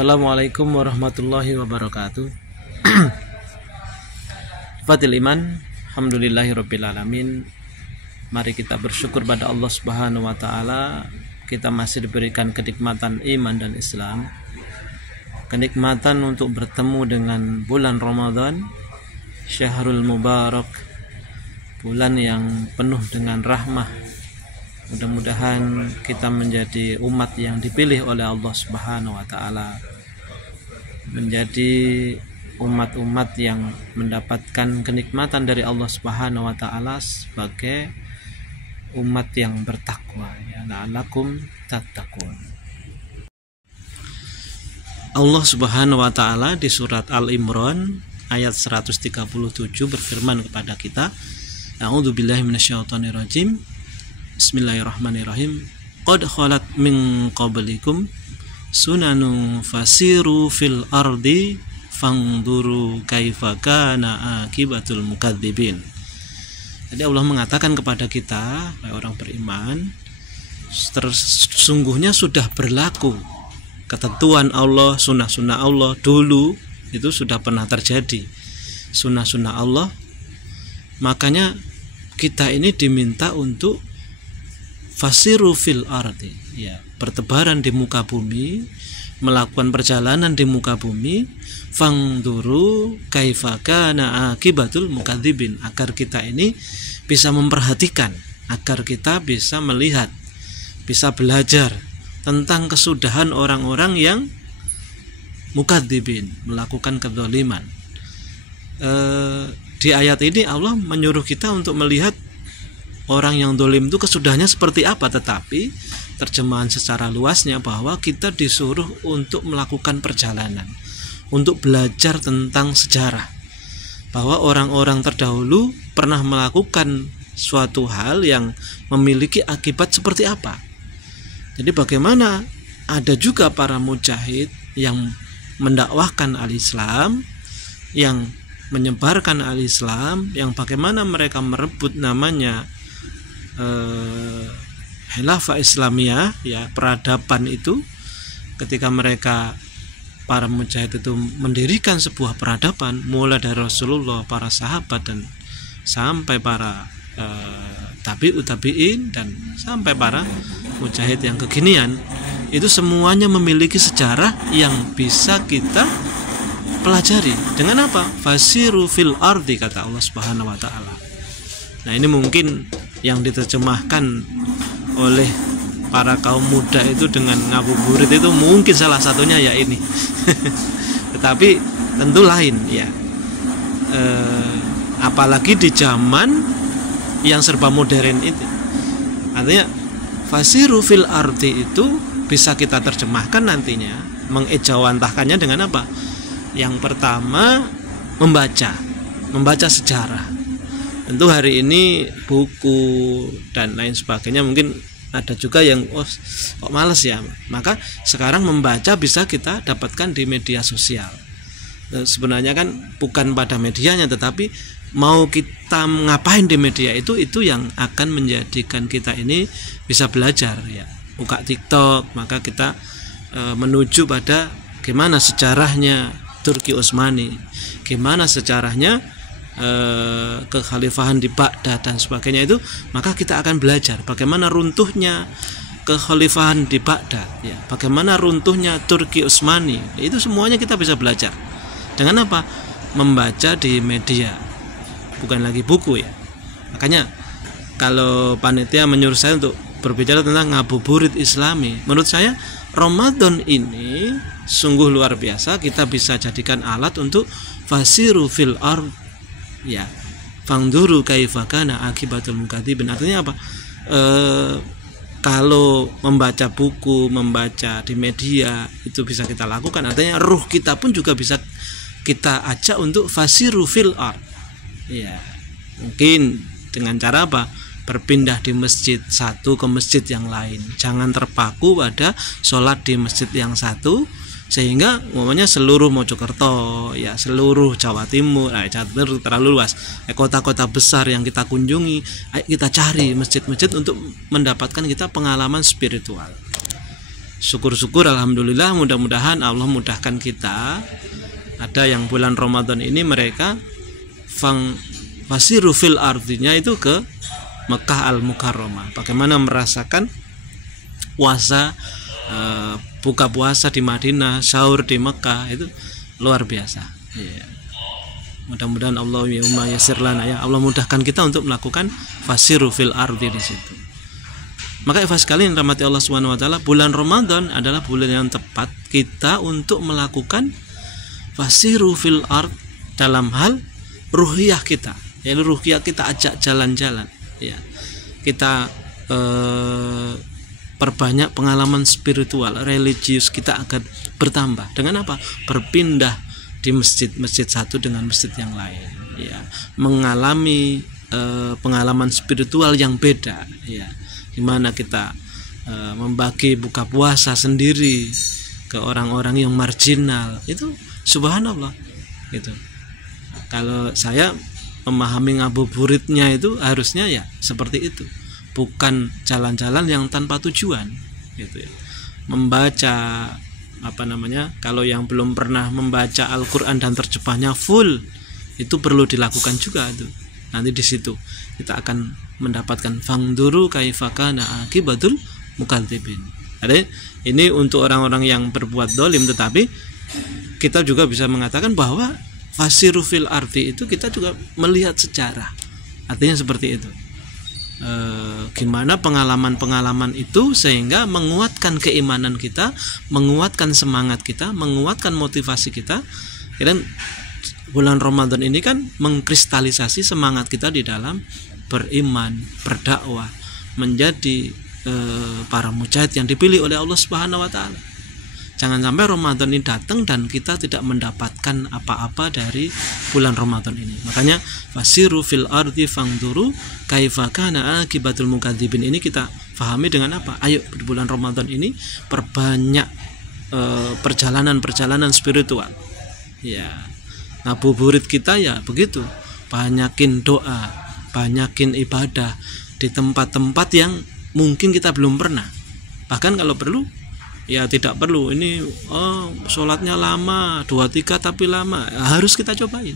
Assalamualaikum warahmatullahi wabarakatuh. Fatil iman, alhamdulillahirabbil alamin. Mari kita bersyukur pada Allah Subhanahu wa taala, kita masih diberikan kenikmatan iman dan Islam. Kenikmatan untuk bertemu dengan bulan Ramadan, Syahrul Mubarak, bulan yang penuh dengan rahmah. Mudah-mudahan kita menjadi umat yang dipilih oleh Allah Subhanahu wa taala, menjadi umat-umat yang mendapatkan kenikmatan dari Allah Subhanahu wa taala sebagai umat yang bertakwa, ya, la'allakum tattaqun. Allah Subhanahu wa taala di surat Al-Imran ayat 137 berfirman kepada kita, A'udzubillahi minasyaitonirrajim. Bismillahirrahmanirrahim. Qad khalat min qablikum sunanu fasiru fil ardi fangduru kaifa kana akibatul mukadzibin. Jadi Allah mengatakan kepada kita, orang beriman, sesungguhnya sudah berlaku ketentuan Allah, sunnah-sunnah Allah dulu itu sudah pernah terjadi. Sunnah-sunnah Allah. Makanya kita ini diminta untuk fasiru fil ardi, ya, bertebaran di muka bumi, melakukan perjalanan di muka bumi, fangduru kaifa kana akibatul mukadzibin, agar kita ini bisa memperhatikan, agar kita bisa melihat, bisa belajar tentang kesudahan orang-orang yang mukadzibin, melakukan kedzaliman. Di ayat ini Allah menyuruh kita untuk melihat orang yang dolim itu kesudahnya seperti apa, tetapi terjemahan secara luasnya bahwa kita disuruh untuk melakukan perjalanan, untuk belajar tentang sejarah, bahwa orang-orang terdahulu pernah melakukan suatu hal yang memiliki akibat seperti apa. Jadi bagaimana ada juga para mujahid yang mendakwahkan al-Islam, yang menyebarkan al-Islam, yang bagaimana mereka merebut namanya Khilafah Islamiyah, ya, peradaban itu, ketika mereka para mujahid itu mendirikan sebuah peradaban, mulai dari Rasulullah, para sahabat, dan sampai para tabi'in dan sampai para mujahid yang kekinian, itu semuanya memiliki sejarah yang bisa kita pelajari. Dengan apa? Fasiru fil ardi, kata Allah Subhanahu wa taala. Nah, ini mungkin yang diterjemahkan oleh para kaum muda itu dengan ngabuburit itu mungkin salah satunya ya ini. Tetapi tentu lain, ya. Apalagi di zaman yang serba modern itu. Artinya fasiru fil ardi itu bisa kita terjemahkan nantinya, mengejawantahkannya dengan apa? Yang pertama, membaca sejarah. Tentu hari ini buku dan lain sebagainya mungkin ada juga yang kok males ya. Maka sekarang membaca bisa kita dapatkan di media sosial. Sebenarnya kan bukan pada medianya, tetapi mau kita ngapain di media itu yang akan menjadikan kita ini bisa belajar, ya. Buka TikTok, maka kita menuju pada gimana sejarahnya Turki Utsmani, gimana sejarahnya kekhalifahan di Baghdad dan sebagainya itu, maka kita akan belajar bagaimana runtuhnya kekhalifahan di Baghdad, ya, bagaimana runtuhnya Turki Utsmani. Itu semuanya kita bisa belajar dengan apa? Membaca di media, bukan lagi buku, ya. Makanya kalau panitia menyuruh saya untuk berbicara tentang ngabuburit Islami, menurut saya Ramadan ini sungguh luar biasa. Kita bisa jadikan alat untuk fasiru fil ard, ya, fangduru kaifa kana akibatul mukadzibin. Artinya apa? Kalau membaca buku, membaca di media itu bisa kita lakukan, artinya ruh kita pun juga bisa kita ajak untuk fasiru fil ard, ya. Mungkin dengan cara apa? Berpindah di masjid satu ke masjid yang lain. Jangan terpaku pada sholat di masjid yang satu, sehingga umumnya seluruh Mojokerto, ya, seluruh Jawa Timur, Jawa Timur terlalu luas, kota-kota besar yang kita kunjungi, kita cari masjid-masjid untuk mendapatkan kita pengalaman spiritual. syukur-syukur alhamdulillah, mudah-mudahan Allah mudahkan kita. Ada yang bulan Ramadan ini mereka fasiru fil ardinya itu ke Mekah Al-Mukarramah. Bagaimana merasakan puasa, buka puasa di Madinah, sahur di Mekah, itu luar biasa. Ya. Mudah-mudahan Allah yasir lana, ya Allah mudahkan kita untuk melakukan fasiru fil ardi di situ. Maka ikhwas sekalian rahmati Allah Subhanahu wa taala, bulan Ramadan adalah bulan yang tepat kita untuk melakukan fasiru fil ard dalam hal ruhiyah kita. Ya, ruhiyah kita ajak jalan-jalan, ya. Kita perbanyak pengalaman spiritual, religius kita akan bertambah. Dengan apa? Berpindah di masjid satu dengan masjid yang lain, ya. Mengalami pengalaman spiritual yang beda, ya. Dimana kita membagi buka puasa sendiri ke orang-orang yang marginal, itu subhanallah gitu. Kalau saya memahami ngabuburitnya itu harusnya ya seperti itu, bukan jalan-jalan yang tanpa tujuan gitu ya. Membaca kalau yang belum pernah membaca Al-Qur'an dan terjemahnya full, itu perlu dilakukan juga tuh. Nanti di situ kita akan mendapatkan fangduru kaifa kana akibatul mukadzibin. Jadi ini untuk orang-orang yang berbuat dolim, tetapi kita juga bisa mengatakan bahwa fasiru fil ardi itu kita juga melihat sejarah. Artinya seperti itu. Gimana pengalaman-pengalaman itu sehingga menguatkan keimanan kita, menguatkan semangat kita, menguatkan motivasi kita. Dan bulan Ramadan ini kan mengkristalisasi semangat kita di dalam beriman, berdakwah, menjadi para mujahid yang dipilih oleh Allah Subhanahu wa taala. Jangan sampai Ramadan ini datang dan kita tidak mendapatkan apa-apa dari bulan Ramadan ini. Makanya fasiru fil ardi fangduru kaifa kana akibatul mukadzibin ini kita pahami dengan apa? Ayo di bulan Ramadan ini perbanyak perjalanan-perjalanan spiritual. Ya. Ngabuburit kita ya begitu. Banyakin doa, banyakin ibadah di tempat-tempat yang mungkin kita belum pernah. Bahkan kalau perlu ya tidak perlu ini sholatnya lama 2-3 tapi lama, harus kita cobain.